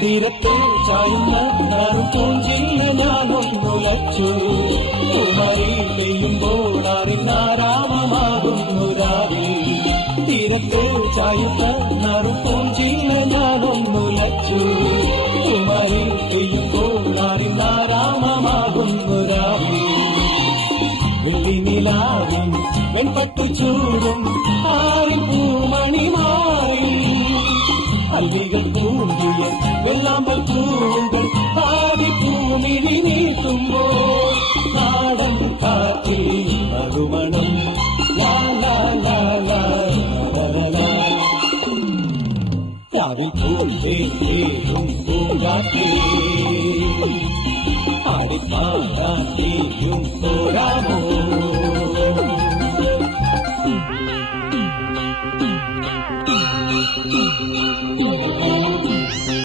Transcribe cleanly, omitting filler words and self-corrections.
തീരത്തിൽ ചായുന്ന പൂഞ്ചില്ല ഞാനൊന്നുലച്ചു കുമരി പെയ്യുമ്പോൾ അറിഞ്ഞാരാമമാകുന്നു രാവിൽ തീരത്തിൽ ചായുന്ന പൂഞ്ചില്ല ഞാനൊന്നുലച്ചു കുമരി പെയ്യുമ്പോൾ അറിഞ്ഞാരാമമാകുന്നു രാവിൽ വെള്ളിനിലാവും വെൺപട്ടു ചൂടും ആരിൻ പൂമണിമായി അല്ലികൾ പൂണ്ടിയ വെള്ളാമ്പൽ പൂവുകൾ ആദിപ്പൂമിഴി നീട്ടുമ്പോൾ നാടൻ കാറ്റിൽ മറുമണം രാവിൽ പൂന്തേരും പൂങ്കാറ്റേ ആടിപ്പാടാൻ പോരാമോ